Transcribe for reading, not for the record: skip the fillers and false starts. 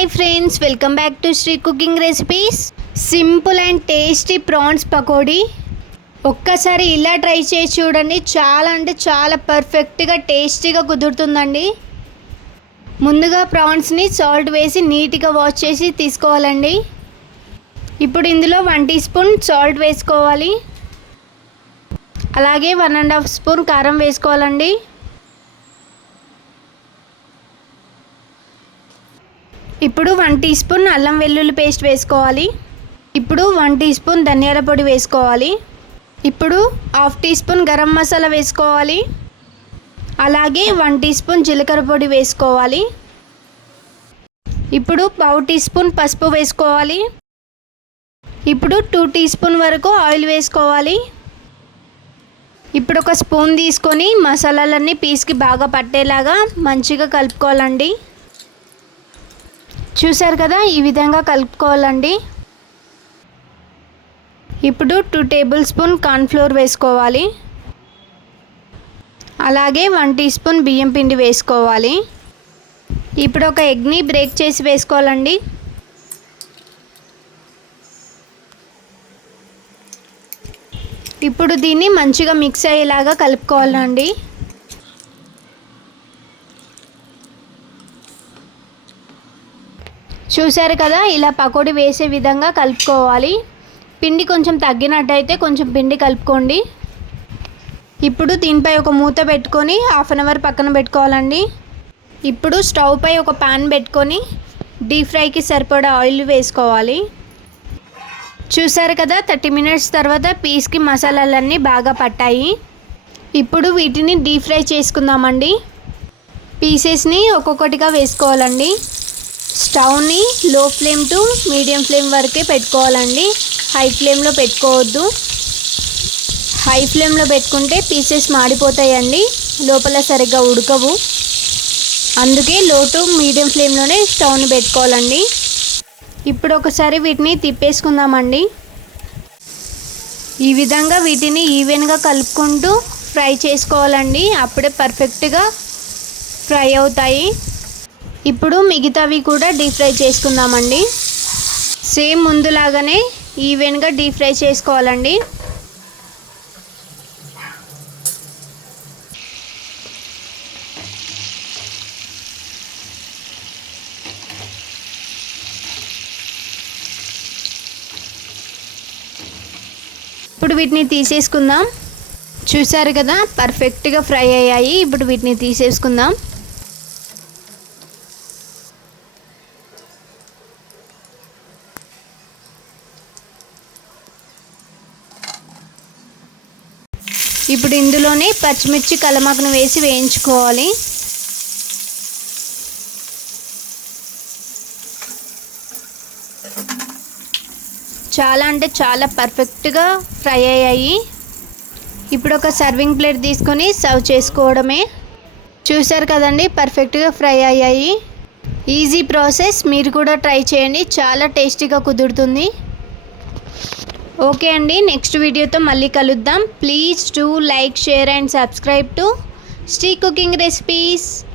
Hi friends, welcome back to Sri cooking recipes. Simple and tasty prawns pakodi. ఒక్కసారి ఇలా try చేసి చూడండి, చాలా అంటే చాలా పర్ఫెక్ట్గా టేస్టీగా కుదురుతుందండి. ముందుగా ప్రాన్స్ని సాల్ట్ వేసి నీట్గా వాష్ చేసి తీసుకోవాలండి. ఇప్పుడు ఇందులో 1 టీ స్పూన్ సాల్ట్ వేసుకోవాలి. అలాగే 1.5 స్పూన్ కారం వేసుకోవాలండి. ఇప్పుడు 1 టీ స్పూన్ అల్లం వెల్లుల్లి పేస్ట్ వేసుకోవాలి. ఇప్పుడు 1 టీ స్పూన్ ధనియాల పొడి వేసుకోవాలి. ఇప్పుడు 1/2 టీ స్పూన్ గరం మసాలా వేసుకోవాలి. అలాగే 1 టీ స్పూన్ జీలకర్ర పొడి వేసుకోవాలి. ఇప్పుడు 1/2 టీ స్పూన్ పసుపు వేసుకోవాలి. ఇప్పుడు 2 టీ స్పూన్ వరకు ఆయిల్ వేసుకోవాలి. ఇప్పుడు ఒక స్పూన్ తీసుకొని మసాలాలన్నీ పీస్కి బాగా పట్టేలాగా మంచిగా కలుపుకోవాలండి. చూసారు కదా, ఈ విధంగా కలుపుకోవాలండి. ఇప్పుడు 2 టేబుల్ స్పూన్ కార్న్ఫ్లోర్ వేసుకోవాలి. అలాగే 1 టీ స్పూన్ బియ్యం పిండి వేసుకోవాలి. ఇప్పుడు ఒక ఎగ్ని బ్రేక్ చేసి వేసుకోవాలండి. ఇప్పుడు దీన్ని మంచిగా మిక్స్ అయ్యేలాగా కలుపుకోవాలండి. చూసారు కదా, ఇలా పకోడీ వేసే విధంగా కలుపుకోవాలి. పిండి కొంచెం తగ్గినట్టయితే కొంచెం పిండి కలుపుకోండి. ఇప్పుడు దీనిపై ఒక మూత పెట్టుకొని 1/2 అవర్ పక్కన పెట్టుకోవాలండి. ఇప్పుడు స్టవ్ పై ఒక పాన్ పెట్టుకొని డీప్ ఫ్రైకి సరిపడా ఆయిల్ వేసుకోవాలి. చూసారు కదా, 30 మినిట్స్ తర్వాత పీస్కి మసాలాలన్నీ బాగా పట్టాయి. ఇప్పుడు వీటిని డీప్ ఫ్రై చేసుకుందామండి. పీసెస్ని ఒక్కొక్కటిగా వేసుకోవాలండి. స్టవ్ని లో ఫ్లేమ్ టు మీడియం ఫ్లేమ్ వరకే పెట్టుకోవాలండి. హై ఫ్లేమ్లో పెట్టుకోవద్దు. హై ఫ్లేమ్లో పెట్టుకుంటే పీసెస్ మాడిపోతాయండి, లోపల సరిగ్గా ఉడకవు. అందుకే లో టు మీడియం ఫ్లేమ్లోనే స్టవ్ని పెట్టుకోవాలండి. ఇప్పుడు ఒకసారి వీటిని తిప్పేసుకుందామండి. ఈ విధంగా వీటిని ఈవెన్గా కలుపుకుంటూ ఫ్రై చేసుకోవాలండి. అప్పుడే పర్ఫెక్ట్గా ఫ్రై అవుతాయి. ఇప్పుడు మిగతావి కూడా డీప్ ఫ్రై చేసుకుందామండి. సేమ్ ముందులాగానే ఈవెన్గా డీప్ ఫ్రై చేసుకోవాలండి. ఇప్పుడు వీటిని తీసేసుకుందాం. చూసారు కదా, పర్ఫెక్ట్గా ఫ్రై అయ్యాయి. ఇప్పుడు వీటిని తీసేసుకుందాం. ఇప్పుడు ఇందులోనే పచ్చిమిర్చి కలమాకును వేసి వేయించుకోవాలి. చాలా అంటే చాలా పర్ఫెక్ట్గా ఫ్రై అయ్యాయి. ఇప్పుడు ఒక సర్వింగ్ ప్లేట్ తీసుకొని సర్వ్ చేసుకోవడమే. చూసారు కదండి, పర్ఫెక్ట్గా ఫ్రై అయ్యాయి. ఈజీ ప్రాసెస్, మీరు కూడా ట్రై చేయండి, చాలా టేస్టీగా కుదురుతుంది. ఓకే అండి, నెక్స్ట్ వీడియోతో మళ్ళీ కలుద్దాం. Please do like, share and subscribe to Sri cooking recipes.